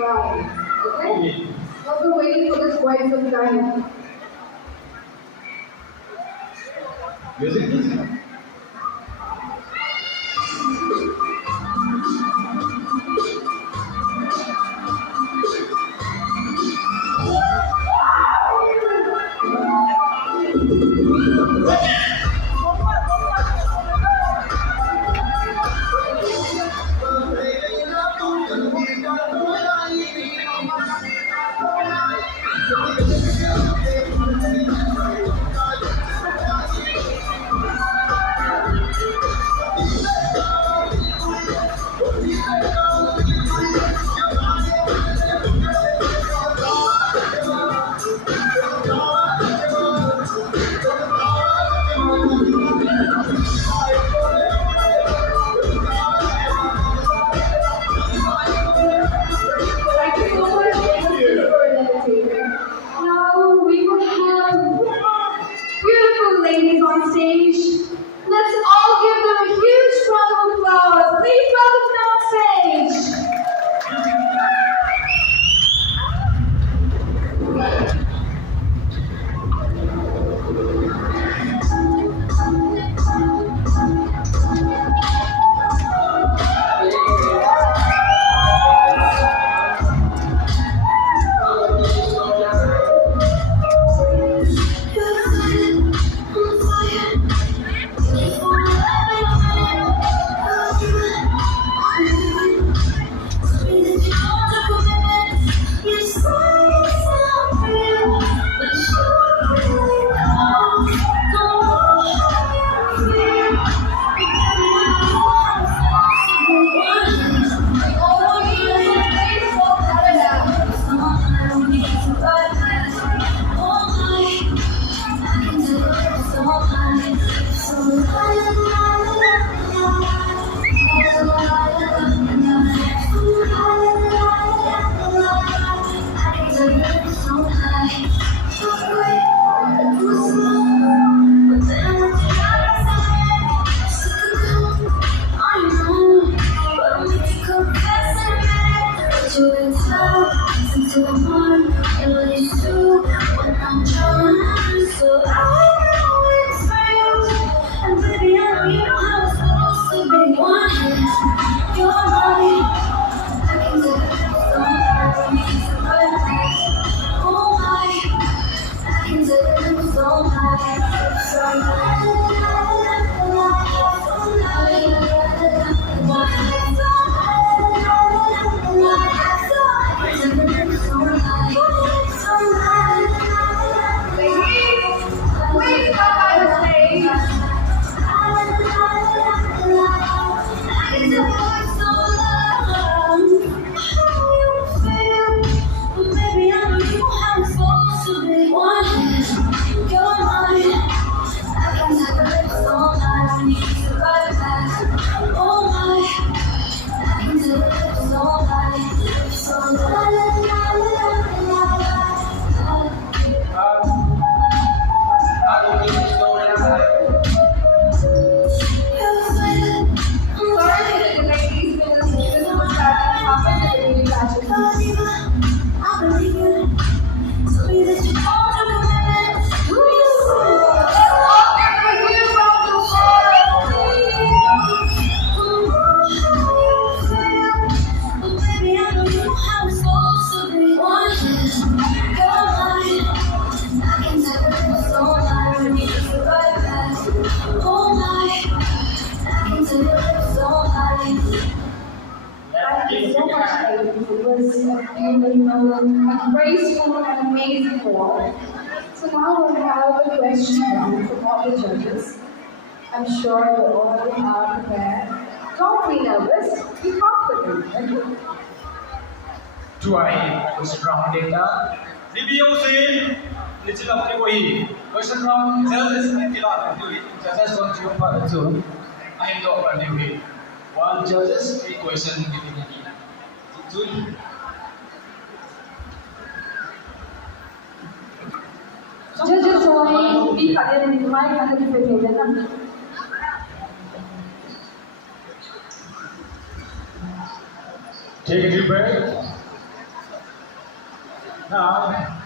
Right. Okay? I've been waiting for this quite some time. Music, please. Thank you so much for an entertainer. Now we will have beautiful ladies on stage. Let's all give them a huge round of applause. Please welcome them on stage. To the heart, it leads to when I'm drunk. So I know it's real, and baby I know you know how it's supposed to be. One hand, you're mine. I can do it so hard, need to run back. Oh my, I can do it so hard, so hard. Please come by the stage. Thank you so much, ladies. It was a graceful and amazing walk. So now we'll have a question round from all the judges. I'm sure you all are prepared. Don't be nervous, be confident. Okay? Try question round data. Review scene. Let's look at the question round. Judges and judges want to part two. I am not running. One judges, three questions. Judges only be identified and identified. Take a deep breath. Now,